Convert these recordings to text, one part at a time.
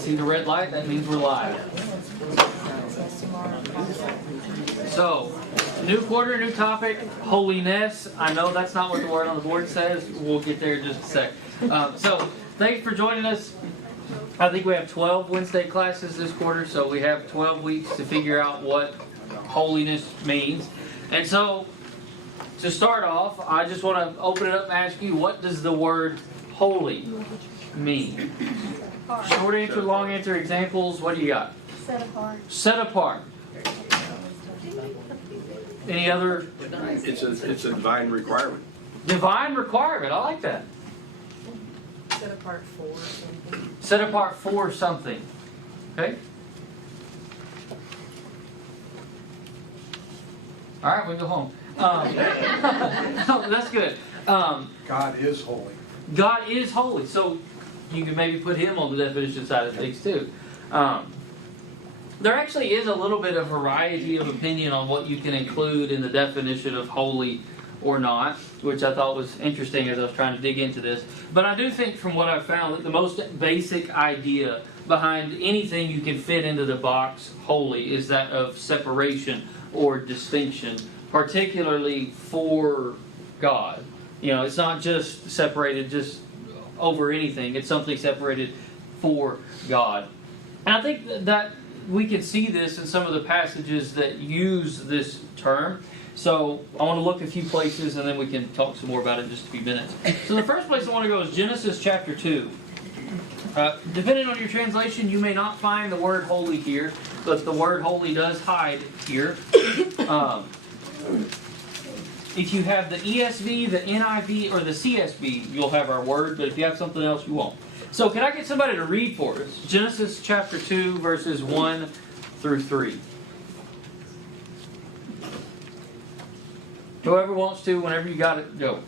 see the red light, that means we're live. So, new quarter, new topic, holiness. I know that's not what the word on the board says. We'll get there in just a sec. So, thanks for joining us. I think we have 12 Wednesday classes this quarter, so we have 12 weeks to figure out what holiness means. And so, to start off, I just want to open it up and ask you, what does the word holy mean? Short answer, long answer, examples, what do you got? Set apart. Set apart. Any other? It's a divine requirement. Divine requirement, I like that. Set apart for something. Set apart for something. Okay? Alright, we can go home. That's good. God is holy. God is holy. So you can maybe put him on the definition side of things too. There actually is a little bit of variety of opinion on what you can include in the definition of holy or not, which I thought was interesting as I was trying to dig into this. But I do think from what I've found that the most basic idea behind anything you can fit into the box holy is that of separation or distinction, particularly for God. You know, it's not just separated just over anything. It's something separated for God. And I think that we can see this in some of the passages that use this term. So I want to look a few places and then we can talk some more about it in just a few minutes. So the first place I want to go is Genesis chapter 2. Depending on your translation, you may not find the word holy here, but the word holy does hide here. If you have the ESV, the NIV, or the CSB, you'll have our word, but if you have something else, you won't. So can I get somebody to read for us? Genesis chapter 2, verses 1 through 3. Whoever wants to, whenever you got it, go.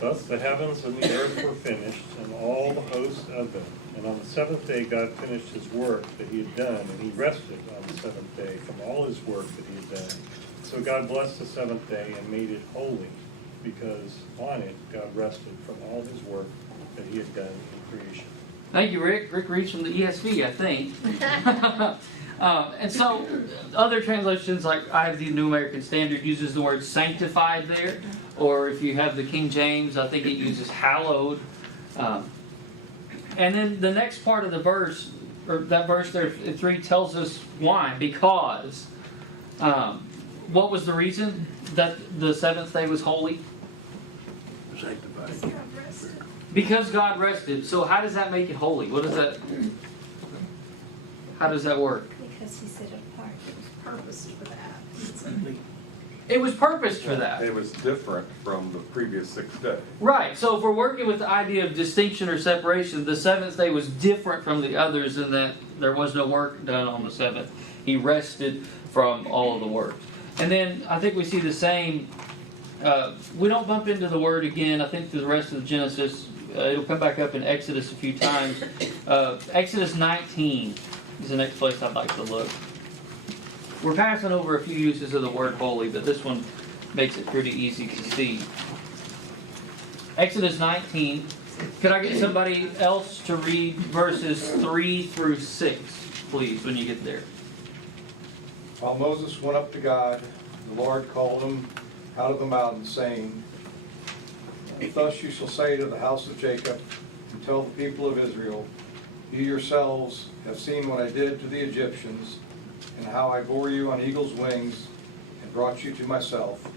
Thus the heavens and the earth were finished, and all the host of them. And on the seventh day God finished his work that he had done, and he rested on the seventh day from all his work that he had done. So God blessed the seventh day and made it holy, because on it God rested from all his work that he had done in creation. Thank you, Rick. Rick reads from the ESV, I think. And so, other translations, like I have the New American Standard, uses the word sanctified there. Or if you have the King James, I think it uses hallowed. And then the next part of the verse, or that verse there, 3, tells us why. Because. What was the reason that the seventh day was holy? Sanctified. Because God rested. So how does that make it holy? What does that? How does that work? Because he set it apart. It was purposed for that. It was purposed for that. It was different from the previous 6 days. Right. So if we're working with the idea of distinction or separation, the seventh day was different from the others in that there was no work done on the seventh. He rested from all of the work. And then I think we see the same. We don't bump into the word again, I think, through the rest of the Genesis. It'll come back up in Exodus a few times. Exodus 19 is the next place I'd like to look. We're passing over a few uses of the word holy, but this one makes it pretty easy to see. Exodus 19. Could I get somebody else to read verses 3 through 6, please, when you get there? While Moses went up to God, the Lord called him out of the mountain, saying, Thus you shall say to the house of Jacob, and tell the people of Israel, You yourselves have seen what I did to the Egyptians, and how I bore you on eagle's wings, and brought you to myself.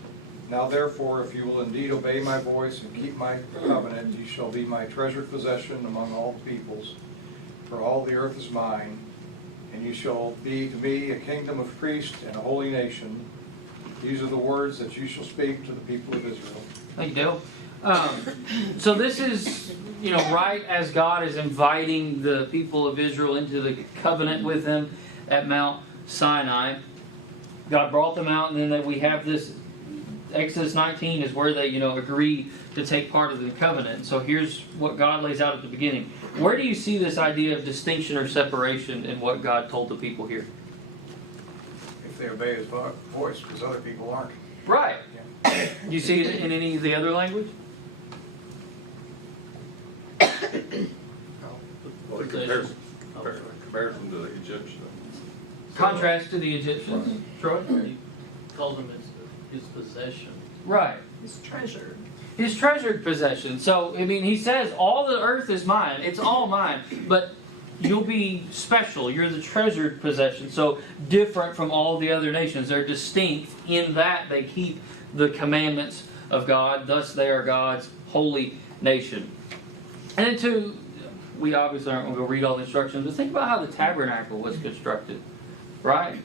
Now therefore, if you will indeed obey my voice and keep my covenant, you shall be my treasured possession among all the peoples, for all the earth is mine. And you shall be to me a kingdom of priests and a holy nation. These are the words that you shall speak to the people of Israel. Thank you, Dale. So this is, right as God is inviting the people of Israel into the covenant with Him at Mount Sinai. God brought them out, and then we have this. Exodus 19 is where they, agree to take part of the covenant. So here's what God lays out at the beginning. Where do you see this idea of distinction or separation in what God told the people here? If they obey his voice, because other people aren't. Right. Do you see it in any of the other language? Well, possession. Oh, sorry. Comparison to the Egyptian. Contrast to the Egyptians. Troy? He calls them his possession. Right. It's treasured. His treasured possession. So, I mean, he says, all the earth is mine. It's all mine. But you'll be special. You're the treasured possession. So, different from all the other nations. They're distinct in that they keep the commandments of God. Thus, they are God's holy nation. And then, too, we obviously aren't going to go read all the instructions, but think about how the tabernacle was constructed. Right?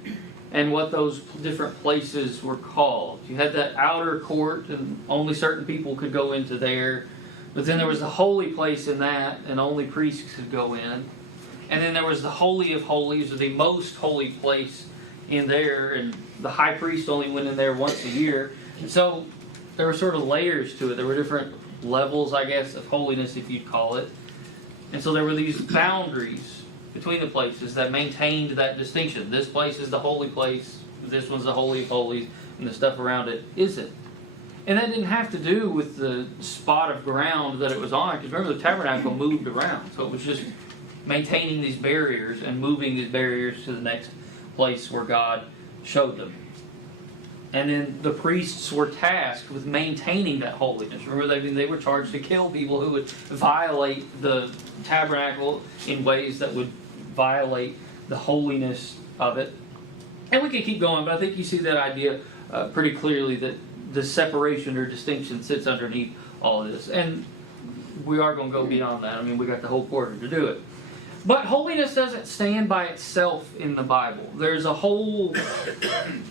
And what those different places were called. You had that outer court, and only certain people could go into there. But then there was the holy place in that, and only priests could go in. And then there was the Holy of Holies, or the most holy place in there, and the high priest only went in there once a year. And so there were sort of layers to it. There were different levels, I guess, of holiness, if you'd call it. And so there were these boundaries between the places that maintained that distinction. This place is the holy place, this one's the Holy of Holies, and the stuff around it isn't. And that didn't have to do with the spot of ground that it was on, because remember the tabernacle moved around, so it was just maintaining these barriers and moving these barriers to the next place where God showed them. And then the priests were tasked with maintaining that holiness. Remember, they were charged to kill people who would violate the tabernacle in ways that would violate the holiness of it. And we can keep going, but I think you see that idea pretty clearly, that the separation or distinction sits underneath all of this. And we are going to go beyond that. I mean, we got the whole quarter to do it. But holiness doesn't stand by itself in the Bible. There's a whole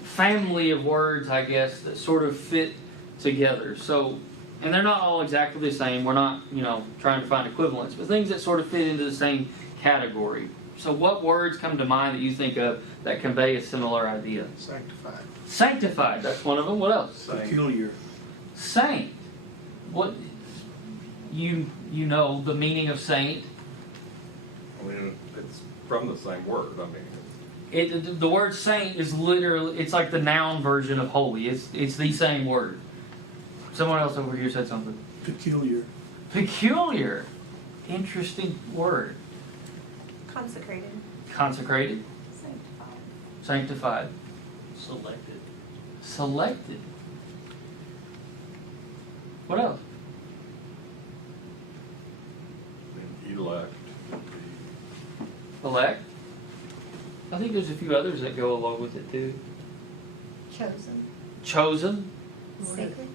family of words, I guess, that sort of fit together. So, and they're not all exactly the same. We're not, trying to find equivalents, but things that sort of fit into the same category. So what words come to mind that you think of that convey a similar idea? Sanctified. Sanctified, that's one of them. What else? Peculiar. Saint. What, you know the meaning of saint. I mean, it's from the same word. I mean, The word saint is literally, it's like the noun version of holy. It's the same word. Someone else over here said something. Peculiar. Peculiar. Interesting word. Consecrated. Consecrated. Sanctified. Sanctified. Selected. Selected. What else? elect. Elect. I think there's a few others that go along with it too. Chosen. Chosen. Sacred.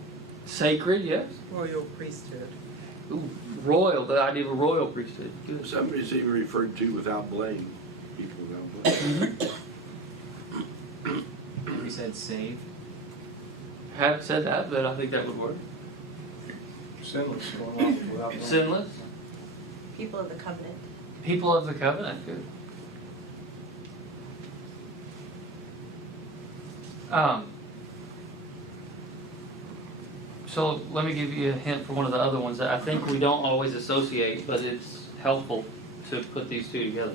Sacred, yes. Royal priesthood. Ooh, royal, the idea of a royal priesthood. Good. Somebody's even referred to without blame, people without blame. We said saved. Haven't said that, but I think that would work. Sinless, going off without knowing. Sinless. People of the covenant. People of the covenant. Good. So let me give you a hint for one of the other ones that I think we don't always associate, but it's helpful to put these two together.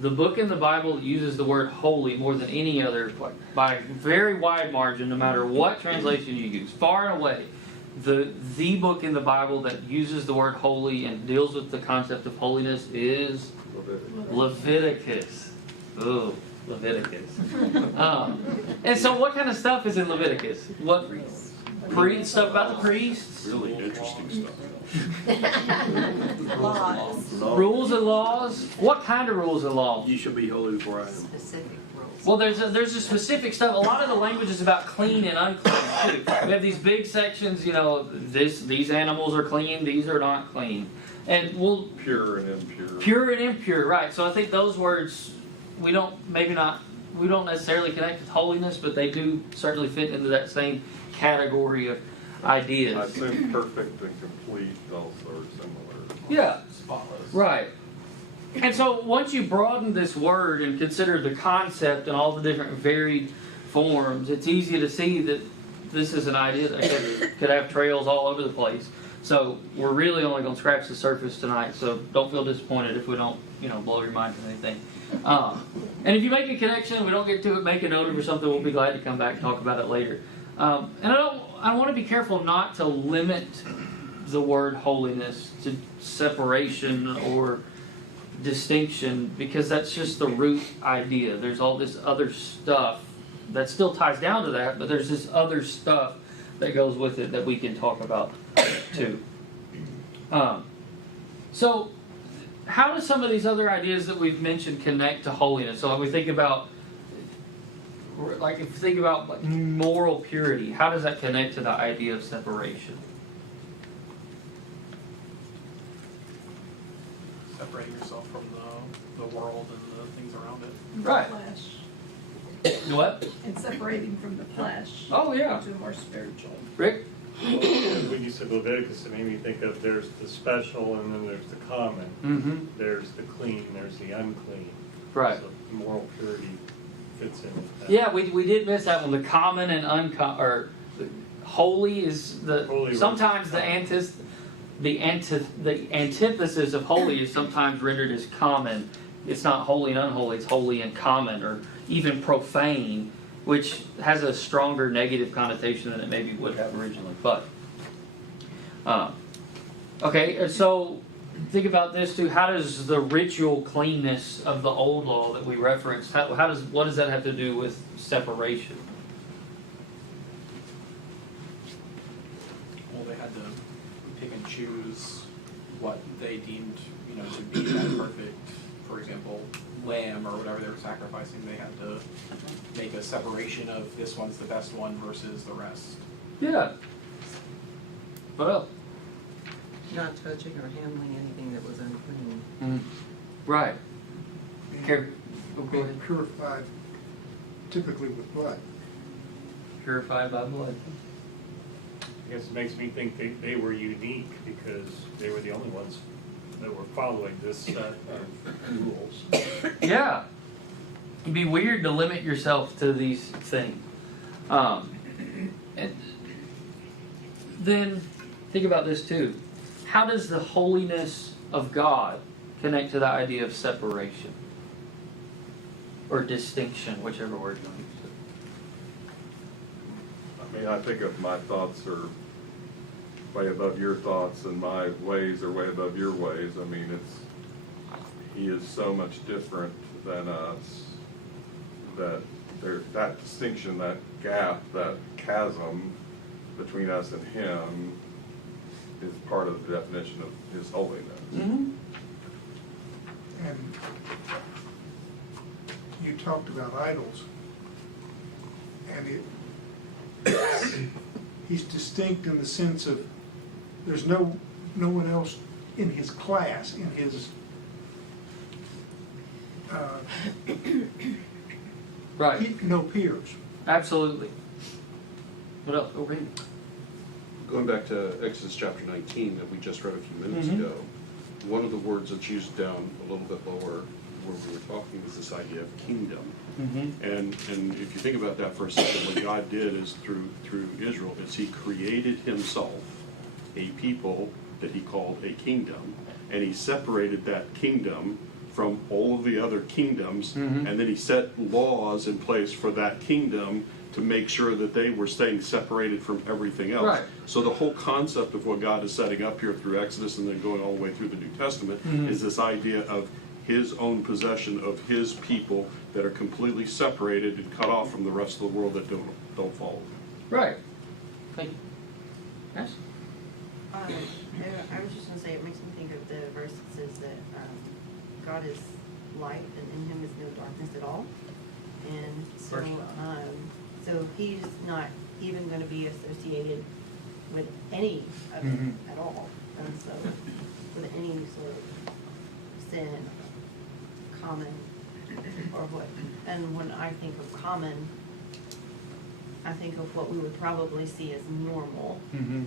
The book in the Bible that uses the word holy more than any other, by a very wide margin, no matter what translation you use, far and away, the book in the Bible that uses the word holy and deals with the concept of holiness is Leviticus. Ooh, Leviticus. And so what kind of stuff is in Leviticus? What priest stuff about the priests? Really interesting stuff. Laws. Rules and laws? What kind of rules and laws? You shall be holy before I am. Specific rules. Well, there's a specific stuff. A lot of the language is about clean and unclean too. We have these big sections. These animals are clean. These are not clean. And Pure and impure. pure and impure, right? So I think those words we don't necessarily connect with holiness, but they do certainly fit into that same category of ideas. I assume perfect and complete also are similar. Yeah. Spotless. Right. And so once you broaden this word and consider the concept and all the different varied forms, it's easy to see that this is an idea that could have trails all over the place. So we're really only going to scratch the surface tonight, so don't feel disappointed if we don't, blow your mind with anything. And if you make a connection, we don't get to it, make a note of or something, we'll be glad to come back and talk about it later. And I want to be careful not to limit the word holiness to separation or distinction because that's just the root idea. There's all this other stuff that still ties down to that, but there's this other stuff that goes with it that we can talk about too. So, how do some of these other ideas that we've mentioned connect to holiness? So, like we think about, if you think about moral purity, how does that connect to the idea of separation? Separating yourself from the world and the things around it. Right. Flesh. What? And separating from the flesh. Oh, yeah. To more spiritual. Rick? When you said Leviticus, it made me think of there's the special and then there's the common. Mm-hmm. There's the clean, there's the unclean. Right. So moral purity fits in with that. Yeah, we did miss that one. The common and or the holy is the Holy sometimes versus the antithesis of holy is sometimes rendered as common. It's not holy and unholy, it's holy and common, or even profane, which has a stronger negative connotation than it maybe would have originally. But okay, so think about this too. How does the ritual cleanness of the old law that we referenced, what does that have to do with separation? Well, they had to pick and choose what they deemed, to be that perfect, for example, lamb or whatever they were sacrificing. They had to make a separation of this one's the best one versus the rest. Yeah. What else? Not touching or handling anything that was unclean. Right. Care. Being purified typically with blood. Purified by blood. I guess it makes me think they were unique because they were the only ones that were following this set of rules. Yeah. It'd be weird to limit yourself to these things. And then think about this too. How does the holiness of God connect to the idea of separation? Or distinction, whichever word you want to use. I mean, I think of my thoughts are way above your thoughts and my ways are way above your ways. I mean, he is so much different than us that that distinction, that gap, that chasm between us and him is part of the definition of his holiness. Mm-hmm. And you talked about idols. And he's distinct in the sense of there's no one else in his class, in his Right. no peers. Absolutely. What else? Oh, Randy. Going back to Exodus chapter 19 that we just read a few minutes Mhm. ago, one of the words that's used down a little bit lower where we were talking is this idea of kingdom. Mm-hmm. And if you think about that for a second, what God did is through Israel is he created himself a people that he called a kingdom, and he separated that kingdom from all of the other kingdoms, Mhm. and then he set laws in place for that kingdom to make sure that they were staying separated from everything else. Right. So the whole concept of what God is setting up here through Exodus and then going all the way through the New Testament is this idea of his own possession of his people that are completely separated and cut off from the rest of the world that don't follow. Right. Thank you. Yes? I was just going to say, it makes me think of the verse that says that God is light and in him is no darkness at all. And so, so he's not even going to be associated with any of it at all. And so, with any sort of sin, common, or what. And when I think of common, I think of what we would probably see as normal, Mm-hmm.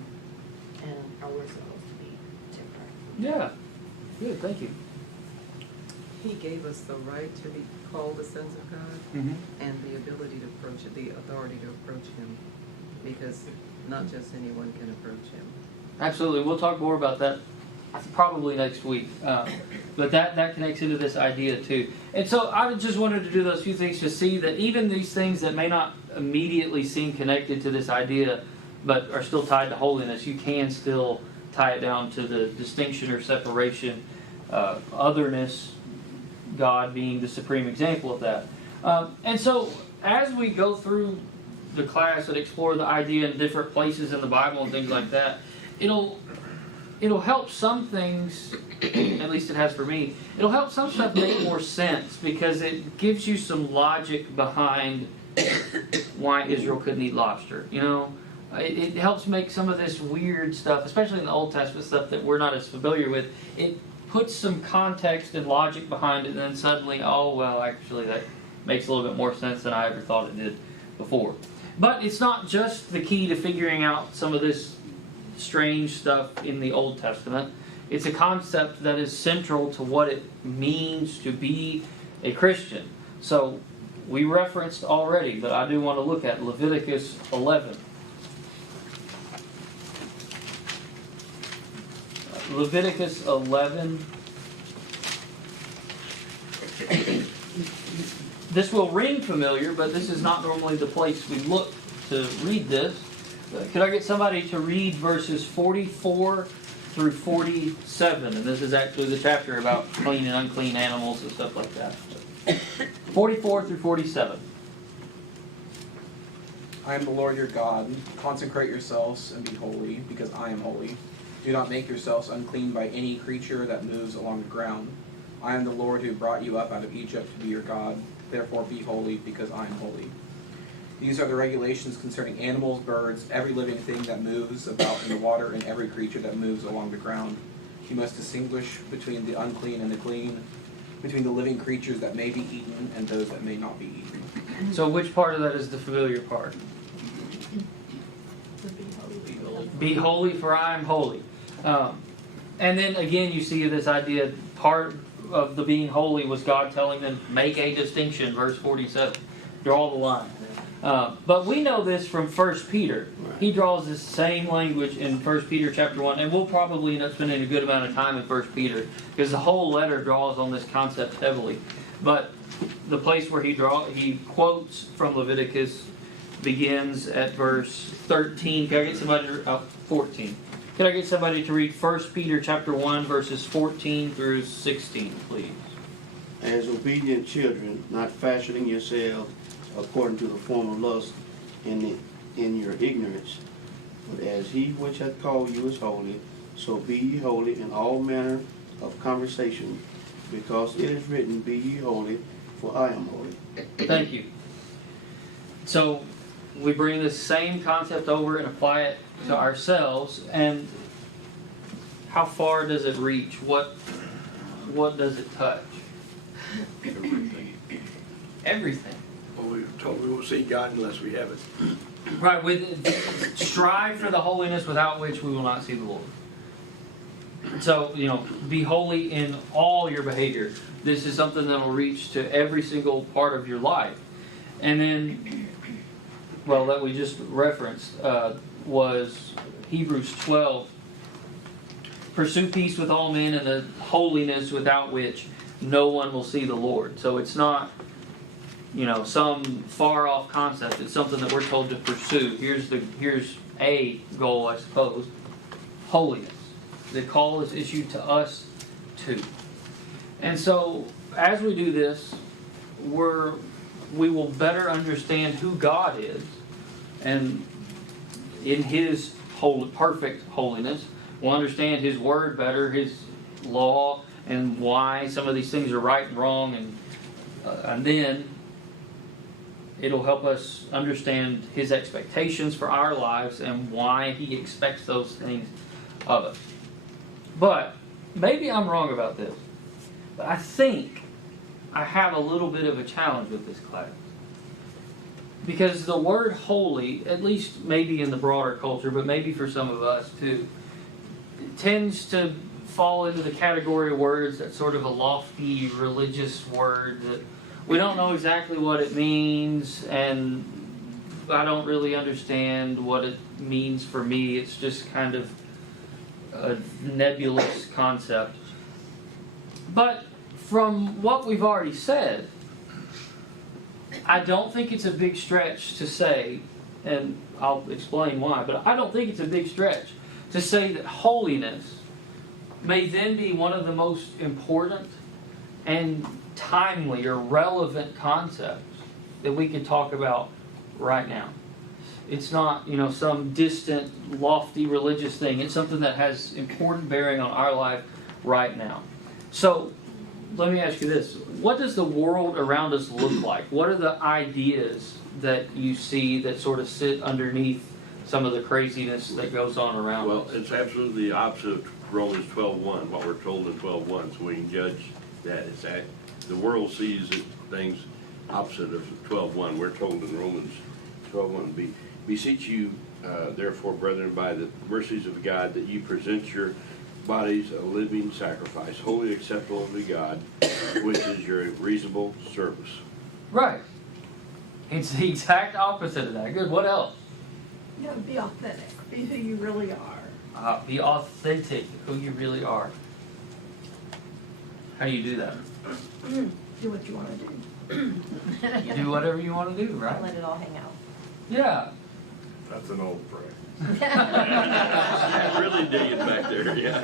and how we're supposed to be different. Yeah. Good, thank you. He gave us the right to be called the sons of God Mm-hmm. and the ability to approach it, the authority to approach him, because not just anyone can approach him. Absolutely. We'll talk more about that probably next week. But that connects into this idea too. And so I just wanted to do those few things to see that even these things that may not immediately seem connected to this idea, but are still tied to holiness, you can still tie it down to the distinction or separation, otherness, God being the supreme example of that. And so, as we go through the class and explore the idea in different places in the Bible and things like that, it'll help some things, at least it has for me, it'll help some stuff make more sense because it gives you some logic behind why Israel couldn't eat lobster. You know, it helps make some of this weird stuff, especially in the Old Testament stuff that we're not as familiar with, it puts some context and logic behind it, and then suddenly, oh, well, actually that makes a little bit more sense than I ever thought it did before. But it's not just the key to figuring out some of this strange stuff in the Old Testament. It's a concept that is central to what it means to be a Christian. So, we referenced already, but I do want to look at Leviticus 11. Leviticus 11. This will ring familiar, but this is not normally the place we look to read this. Could I get somebody to read verses 44 through 47? And this is actually the chapter about clean and unclean animals and stuff like that. 44 through 47. I am the Lord your God. Consecrate yourselves and be holy, because I am holy. Do not make yourselves unclean by any creature that moves along the ground. I am the Lord who brought you up out of Egypt to be your God. Therefore be holy, because I am holy. These are the regulations concerning animals, birds, every living thing that moves about in the water, and every creature that moves along the ground. You must distinguish between the unclean and the clean, between the living creatures that may be eaten and those that may not be eaten. So which part of that is the familiar part? Be holy, for I am holy. And then again, you see this idea, part of the being holy was God telling them, make a distinction, verse 47. Draw the line. But we know this from 1 Peter. He draws this same language in 1 Peter chapter 1, and we'll probably end up spending a good amount of time in 1 Peter, because the whole letter draws on this concept heavily. But the place where he quotes from Leviticus begins at verse 13. Can I get somebody to 14? Can I get somebody to read 1 Peter chapter 1, verses 14 through 16, please? As obedient children, not fashioning yourselves according to the form of lust in your ignorance, but as he which hath called you is holy, so be ye holy in all manner of conversation, because it is written, be ye holy, for I am holy. Thank you. So we bring this same concept over and apply it to ourselves, and how far does it reach? What does it touch? Everything. Everything. Well, we were told we won't see God unless we have it. Right, strive for the holiness without which we will not see the Lord. So, be holy in all your behavior. This is something that will reach to every single part of your life. And then, that we just referenced was Hebrews 12. Pursue peace with all men and the holiness without which no one will see the Lord. So it's not, some far off concept. It's something that we're told to pursue. Here's a goal, I suppose. Holiness. The call is issued to us too. And so, as we do this, we will better understand who God is, and in His perfect holiness, we'll understand His Word better, His law, and why some of these things are right and wrong, and then it'll help us understand His expectations for our lives and why He expects those things of us. But maybe I'm wrong about this, but I think I have a little bit of a challenge with this class. Because the word holy, at least maybe in the broader culture, but maybe for some of us too, tends to fall into the category of words that's sort of a lofty religious word that we don't know exactly what it means, and I don't really understand what it means for me. It's just kind of a nebulous concept. But from what we've already said, I don't think it's a big stretch to say, and I'll explain why, but I don't think it's a big stretch to say that holiness may then be one of the most important and timely or relevant concepts that we can talk about right now. It's not, some distant, lofty religious thing. It's something that has important bearing on our life right now. So, let me ask you this. What does the world around us look like? What are the ideas that you see that sort of sit underneath some of the craziness that goes on around Well, us? it's absolutely the opposite of Romans 12:1, what we're told in 12:1, so we can judge that. It's that the world sees things opposite of 12:1. We're told in Romans 12:1, beseech you, therefore, brethren, by the mercies of God, that you present your bodies a living sacrifice, wholly acceptable to God, which is your reasonable service. Right. It's the exact opposite of that. Good. What else? You gotta be authentic, be who you really are. Be authentic, who you really are. How do you do that? Do what you wanna do. You do whatever you want to do, right? Let it all hang out. Yeah. That's an old phrase. Yeah, really digging back there, yeah.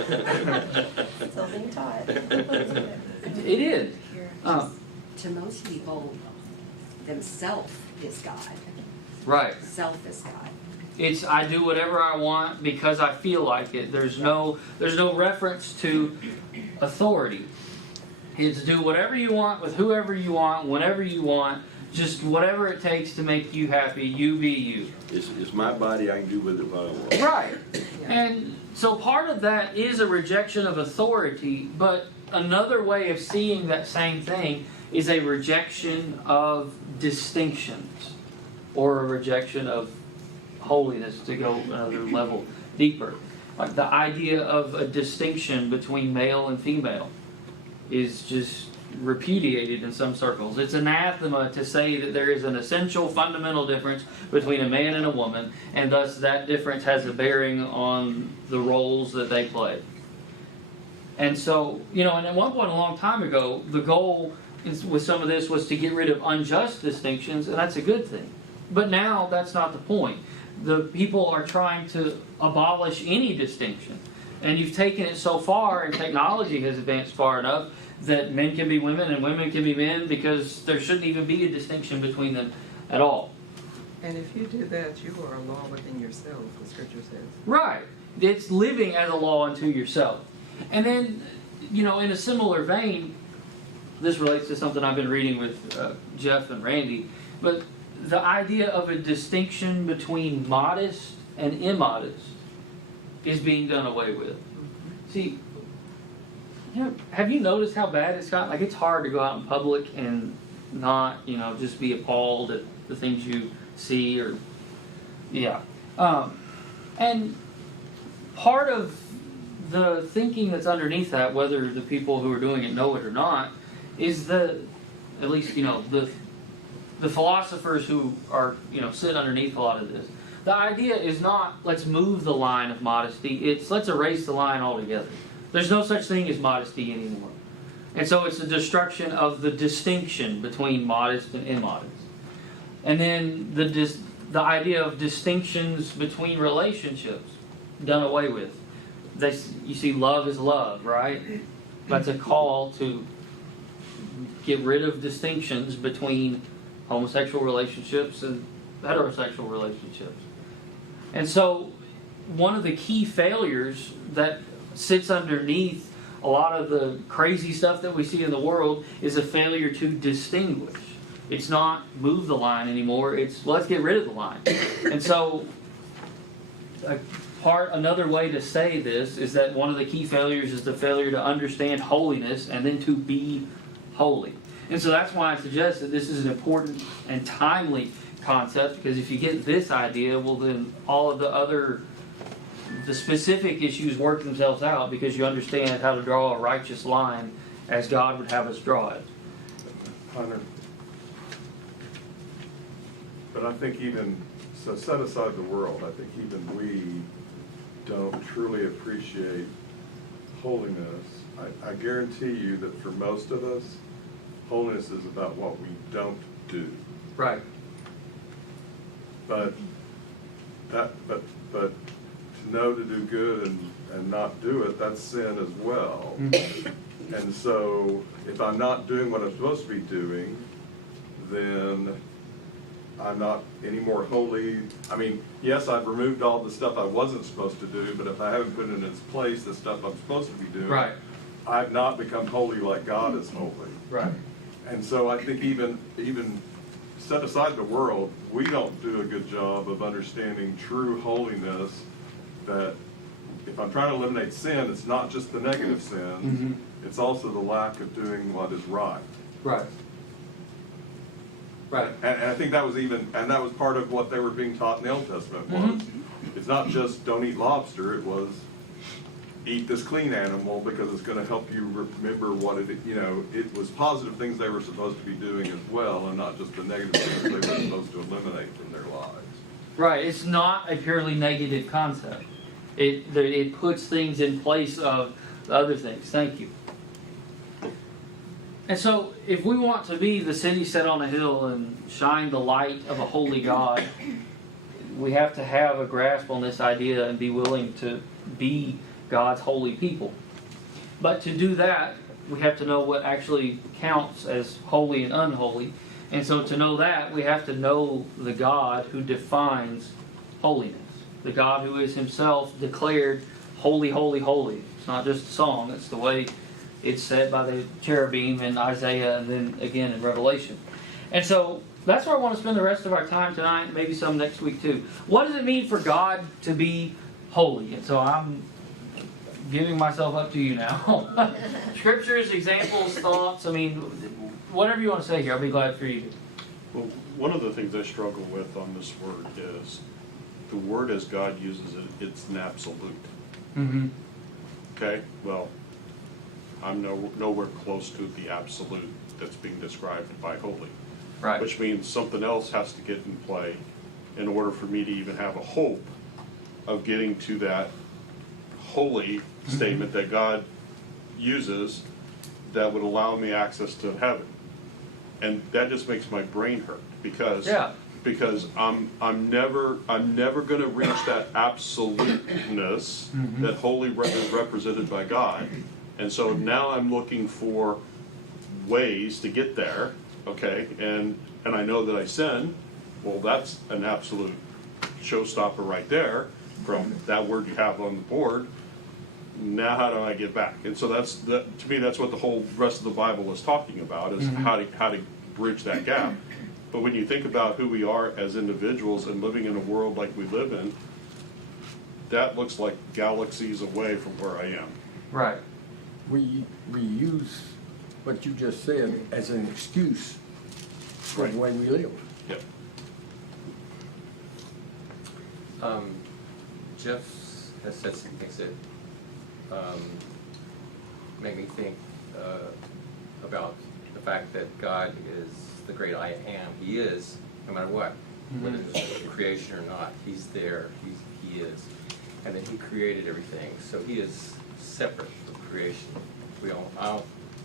Still being taught. It is. To most people, themself is God. Right. Self is God. It's I do whatever I want because I feel like it. There's no reference to authority. It's do whatever you want with whoever you want, whenever you want, just whatever it takes to make you happy. You be you. It's my body, I can do with it what I want. Right. And so part of that is a rejection of authority, but another way of seeing that same thing is a rejection of distinctions or a rejection of holiness, to go another level deeper. Like the idea of a distinction between male and female is just repudiated in some circles. It's anathema to say that there is an essential fundamental difference between a man and a woman, and thus that difference has a bearing on the roles that they play. And so, and at one point a long time ago, the goal with some of this was to get rid of unjust distinctions, and that's a good thing. But now that's not the point. The people are trying to abolish any distinction. And you've taken it so far, and technology has advanced far enough, that men can be women and women can be men, because there shouldn't even be a distinction between them at all. And if you do that, you are a law within yourself, the scripture says. Right. It's living as a law unto yourself. And then, in a similar vein, this relates to something I've been reading with Jeff and Randy, but the idea of a distinction between modest and immodest is being done away with. See, have you noticed how bad it's gotten? Like, it's hard to go out in public and not, just be appalled at the things you see or, yeah. And part of the thinking that's underneath that, whether the people who are doing it know it or not, is at least, the philosophers who are, sit underneath a lot of this. The idea is not, let's move the line of modesty. It's, let's erase the line altogether. There's no such thing as modesty anymore. And so it's the destruction of the distinction between modest and immodest. And then the idea of distinctions between relationships done away with. You see, love is love, right? That's a call to get rid of distinctions between homosexual relationships and heterosexual relationships. And so one of the key failures that sits underneath a lot of the crazy stuff that we see in the world is a failure to distinguish. It's not move the line anymore, it's let's get rid of the line. And so another way to say this is that one of the key failures is the failure to understand holiness and then to be holy. And so that's why I suggest that this is an important and timely concept, because if you get this idea, well then all of the specific issues work themselves out, because you understand how to draw a righteous line as God would have us draw it. Hunter. But I think so set aside the world, I think even we don't truly appreciate holiness. I guarantee you that for most of us, holiness is about what we don't do. Right. But to know to do good and not do it, that's sin as well. Mm-hmm. And so if I'm not doing what I'm supposed to be doing, then I'm not any more holy. I mean, yes, I've removed all the stuff I wasn't supposed to do, but if I haven't put in its place the stuff I'm supposed to be doing, Right. I've not become holy like God is holy. Right. And so I think even set aside the world, we don't do a good job of understanding true holiness, that if I'm trying to eliminate sin, it's not just the negative sins, it's also the lack of doing what is right. Right. Right. And I think that was part of what they were being taught in the Old Testament was, it's not just don't eat lobster, it was eat this clean animal because it's gonna help you remember what it was positive things they were supposed to be doing as well, and not just the negative things they were supposed to eliminate from their lives. Right. It's not a purely negative concept. It puts things in place of the other things. Thank you. And so, if we want to be the city set on a hill and shine the light of a holy God, we have to have a grasp on this idea and be willing to be God's holy people. But to do that, we have to know what actually counts as holy and unholy. And so to know that, we have to know the God who defines holiness. The God who is himself declared holy, holy, holy. It's not just a song, it's the way it's said by the cherubim in Isaiah and then again in Revelation. And so that's where I want to spend the rest of our time tonight, and maybe some next week too. What does it mean for God to be holy? And so I'm giving myself up to you now. Scriptures, examples, thoughts, I mean, whatever you want to say here, I'll be glad for you. Well, one of the things I struggle with on this word is the word as God uses it, it's an absolute. Okay, well, I'm nowhere close to the absolute that's being described by holy. Right. Which means something else has to get in play in order for me to even have a hope of getting to that holy statement that God uses that would allow me access to heaven. And that just makes my brain hurt because I'm never going to reach that absoluteness that holy is represented by God. And so now I'm looking for ways to get there, okay? And I know that I sin. Well, that's an absolute showstopper right there from that word you have on the board. Now how do I get back? And so to me, that's what the whole rest of the Bible is talking about, is how to bridge that gap. But when you think about who we are as individuals and living in a world like we live in, that looks like galaxies away from where I am. Right. We use what you just said as an excuse for the way we live. Yep. Jeff has said some things that make me think about the fact that God is the great I am. He is, no matter what, whether there's creation or not. He's there. He is. And then he created everything. So he is separate from creation. I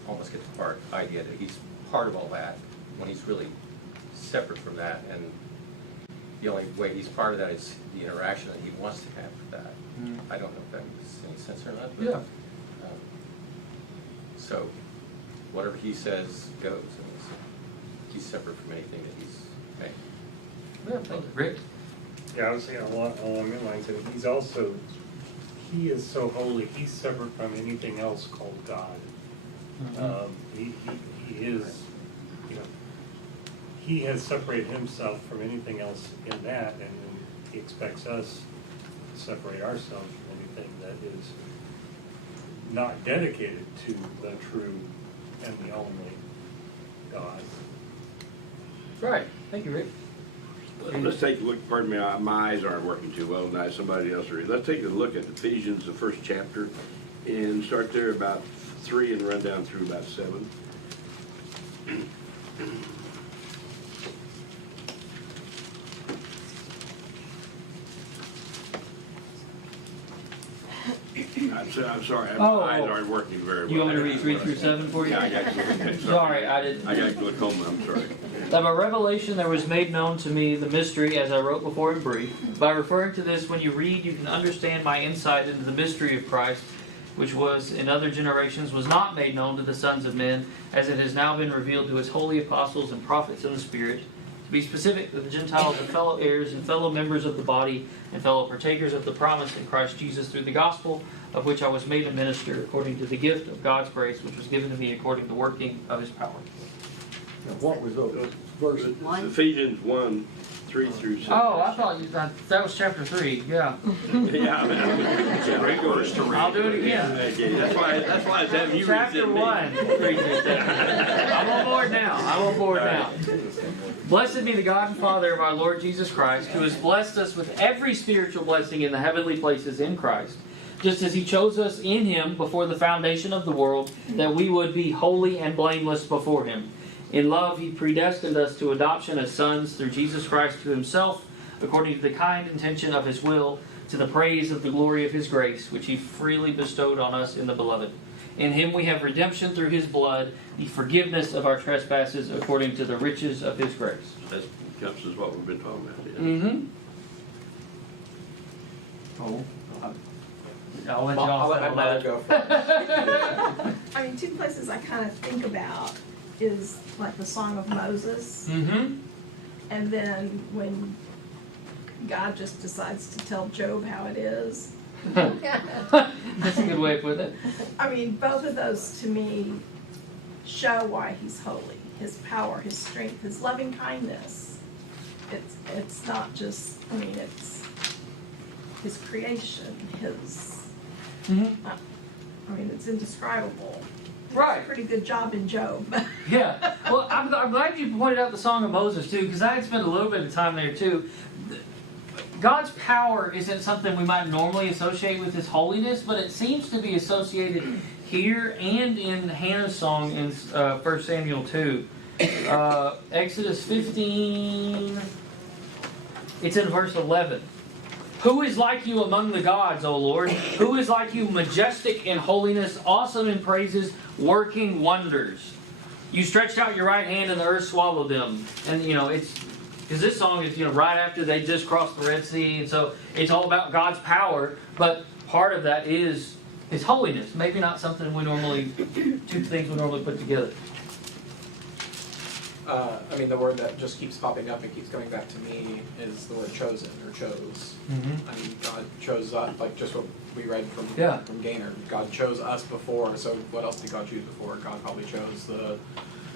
almost get the idea that he's part of all that when he's really separate from that. And the only way he's part of that is the interaction that he wants to have with that. I don't know if that makes any sense or not. But, so whatever he says goes. I mean, so he's separate from anything that he's made. Yeah, thank you. Rick? Yeah, I was saying along your lines, and he is so holy, he's separate from anything else called God. He is, he has separated himself from anything else in that, and he expects us to separate ourselves from anything that is not dedicated to the true and the only God. Right. Thank you, Rick. Let's take a look, pardon me, my eyes aren't working too well tonight, somebody else read. Let's take a look at Ephesians, the first chapter, and start there about 3 and run down through about 7. I'm sorry, my eyes aren't working very well. You want me to read 3 through 7 for you? Yeah, I got you. Okay, Sorry, I didn't. I got glaucoma, I'm sorry. That by revelation there was made known to me the mystery, as I wrote before in brief. By referring to this, when you read, you can understand my insight into the mystery of Christ, which was in other generations was not made known to the sons of men, as it has now been revealed to his holy apostles and prophets in the Spirit. To be specific, that the Gentiles are fellow heirs and fellow members of the body and fellow partakers of the promise in Christ Jesus through the gospel, of which I was made a minister according to the gift of God's grace, which was given to me according to the working of his power. Now, what was those verses? Ephesians 1, 3 through 7. Oh, I thought that was chapter 3. Yeah. Yeah, I mean, it's a great verse to read. I'll do it again. Okay, that's why it's having you read it, Chapter me. 1. 3 through 7. I'm on board now. I'm on board now. Blessed be the God and Father of our Lord Jesus Christ, who has blessed us with every spiritual blessing in the heavenly places in Christ, just as he chose us in him before the foundation of the world, that we would be holy and blameless before him. In love, he predestined us to adoption as sons through Jesus Christ to himself, according to the kind intention of his will, to the praise of the glory of his grace, which he freely bestowed on us in the Beloved. In him we have redemption through his blood, the forgiveness of our trespasses, according to the riches of his grace. That comes as what we've been talking about. Yeah. Mm-hmm. Oh, I'll let y'all let my settle mother that. go first. I mean, two places I kind of think about is like the Song of Moses, Mm-hmm. and then when God just decides to tell Job how it is. That's a good way of putting it. I mean, both of those to me show why he's holy. His power, his strength, his loving kindness. It's not just, I mean, it's his creation, his, Mm-hmm. I mean, it's indescribable. Right. Pretty good job in Job. Yeah. Well, I'm glad you pointed out the Song of Moses, too, because I had spent a little bit of time there, too. God's power isn't something we might normally associate with his holiness, but it seems to be associated here and in Hannah's song in 1 Samuel 2. Exodus 15, it's in verse 11. Who is like you among the gods, O Lord? Who is like you, majestic in holiness, awesome in praises, working wonders? You stretched out your right hand and the earth swallowed them. And, it's... Because this song is, right after they just crossed the Red Sea, and so it's all about God's power, but part of that is his holiness. Maybe not something two things we normally put together. I mean, the word that just keeps popping up and keeps coming back to me is the word chosen or chose. Mm-hmm. I mean, God chose us, like just what we read from Gaynor. God chose us before, so what else did God choose before? God probably chose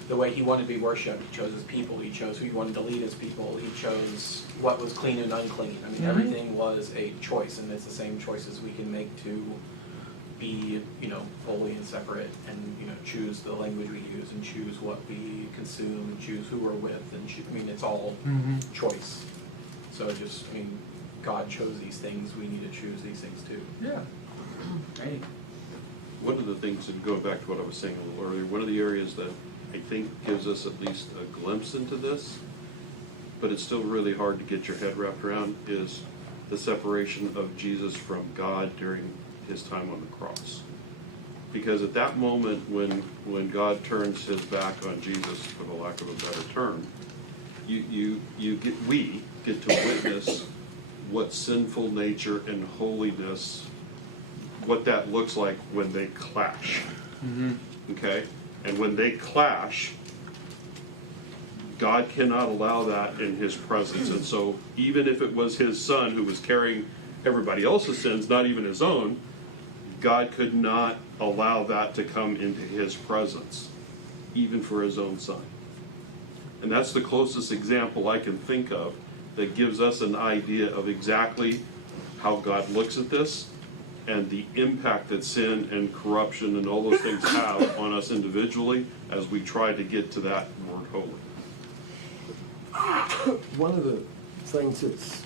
the way he wanted to be worshipped. He chose his people. He chose who he wanted to lead his people. He chose what was clean and unclean. I mean, everything was a choice, and it's the same choices we can make to be, holy and separate, and choose the language we use, and choose what we consume, and choose who we're with, and it's all choice. So God chose these things. We need to choose these things too. Yeah. Hey. One of the things, and going back to what I was saying a little earlier, one of the areas that I think gives us at least a glimpse into this, but it's still really hard to get your head wrapped around, is the separation of Jesus from God during his time on the cross. Because at that moment when God turns his back on Jesus, for the lack of a better term, we get to witness what sinful nature and holiness, what that looks like when they clash. Mm-hmm. Okay? And when they clash, God cannot allow that in his presence. And so even if it was his son who was carrying everybody else's sins, not even his own, God could not allow that to come into his presence, even for his own son. And that's the closest example I can think of that gives us an idea of exactly how God looks at this and the impact that sin and corruption and all those things have on us individually as we try to get to that word holy. One of the things that's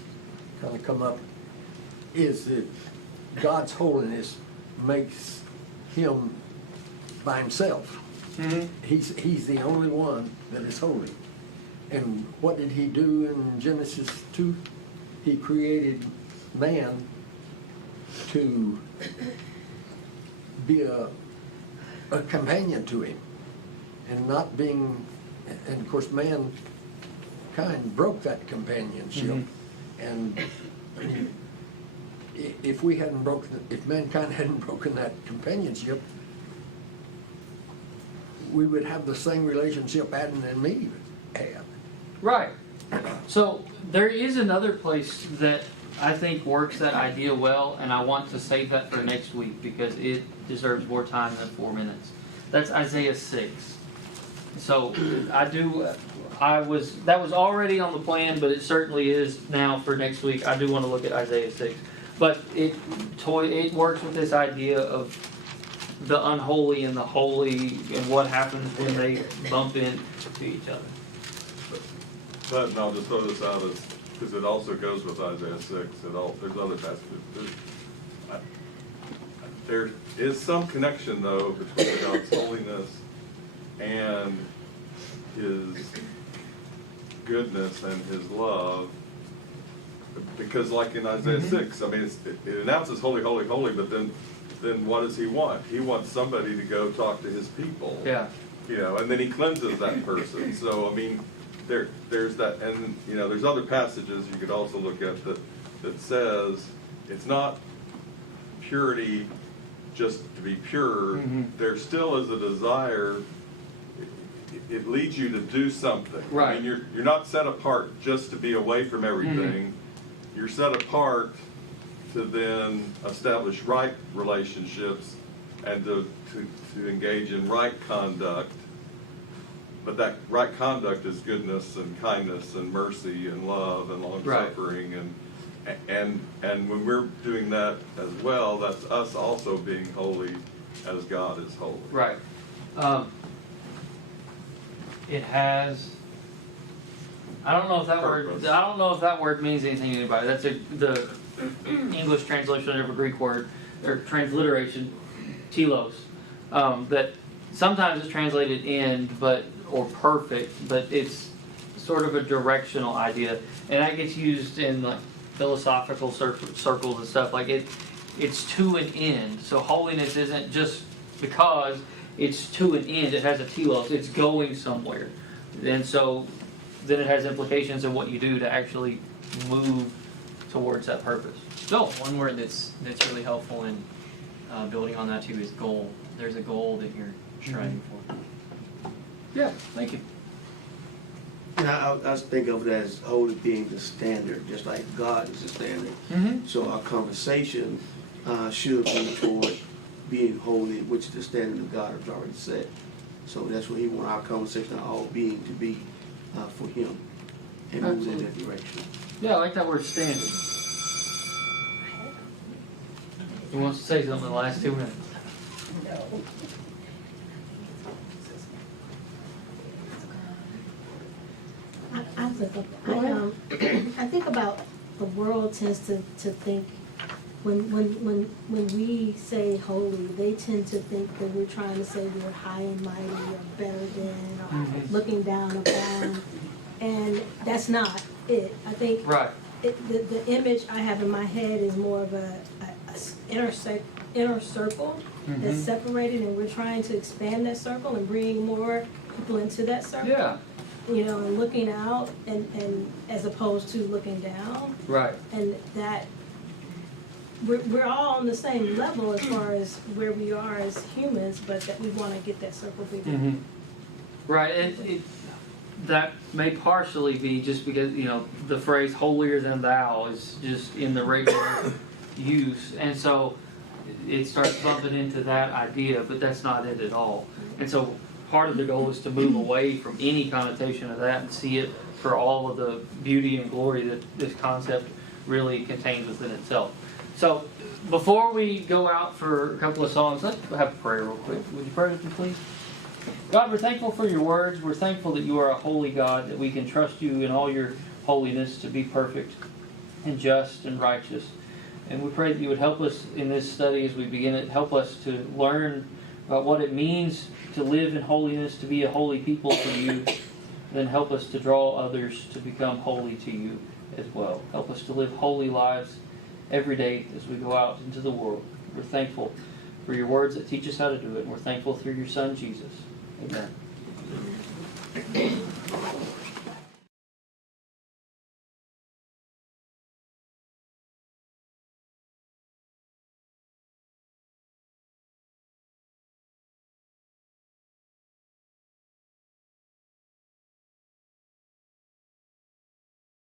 kind of come up is that God's holiness makes him by himself. Mm-hmm. He's the only one that is holy. And what did he do in Genesis 2? He created man to be a companion to him, and not being, and of course mankind broke that companionship, and if we hadn't broken, if mankind hadn't broken that companionship, we would have the same relationship Adam and Eve had. Right. So there is another place that I think works that idea well, and I want to save that for next week because it deserves more time than 4 minutes. That's Isaiah 6. So that was already on the plan, but it certainly is now for next week. I do want to look at Isaiah 6. But it works with this idea of the unholy and the holy and what happens when they bump into each other. But, and I'll just throw this out as, because it also goes with Isaiah 6, there's other passages. There is some connection, though, between God's holiness and His goodness and His love. Because like in Isaiah 6, I mean, it announces holy, holy, holy, but then what does He want? He wants somebody to go talk to His people. Yeah. You know, and then He cleanses that person. So, I mean, there's that, and, you know, there's other passages you could also look at that says it's not purity just to be pure. There still is a desire. It leads you to do something. Right. I mean, you're not set apart just to be away from everything. You're set apart to then establish right relationships and to engage in right conduct. But that right conduct is goodness and kindness and mercy and love and long suffering. And when we're doing that as well, that's us also being holy as God is holy. Right. It has. I don't know if that word means anything to anybody. That's the English translation of a Greek word or transliteration, telos. That sometimes it's translated end, or perfect, but it's sort of a directional idea, and that gets used in like philosophical circles and stuff. Like it's to an end. So holiness isn't just because it's to an end. It has a telos. It's going somewhere, and so then it has implications in what you do to actually move towards that purpose. So one word that's really helpful in building on that too is goal. There's a goal that you're striving for. Yeah, thank you. And I think of it as holy being the standard, just like God is the standard. So our conversation should be toward being holy, which the standard of God has already set. So that's what He wants our conversation, all being to be for Him, and move in that direction. Yeah, I like that word standard. Who wants to say something in the last 2 minutes? No. I think about the world tends to think when we say holy, they tend to think that we're trying to say we're high and mighty or better than or looking down upon, and that's not it. I think the image I have in my head is more of a inner circle that's separated, and we're trying to expand that circle and bring more people into that circle. Yeah. You know, and looking out and as opposed to looking down. Right. And that we're all on the same level as far as where we are as humans, but that we want to get that circle bigger. Right, and that may partially be just because, you know, the phrase holier than thou is just in the regular use, and so it starts bumping into that idea, but that's not it at all. And so part of the goal is to move away from any connotation of that and see it for all of the beauty and glory that this concept really contains within itself. So before we go out for a couple of songs, let's have a prayer real quick. Would you pray with me, please? God, we're thankful for your words. We're thankful that you are a holy God, that we can trust you in all your holiness to be perfect and just and righteous. And we pray that you would help us in this study as we begin it. Help us to learn about what it means to live in holiness, to be a holy people for you. And then help us to draw others to become holy to you as well. Help us to live holy lives every day as we go out into the world. We're thankful for your words that teach us how to do it. And we're thankful through your Son, Jesus. Amen.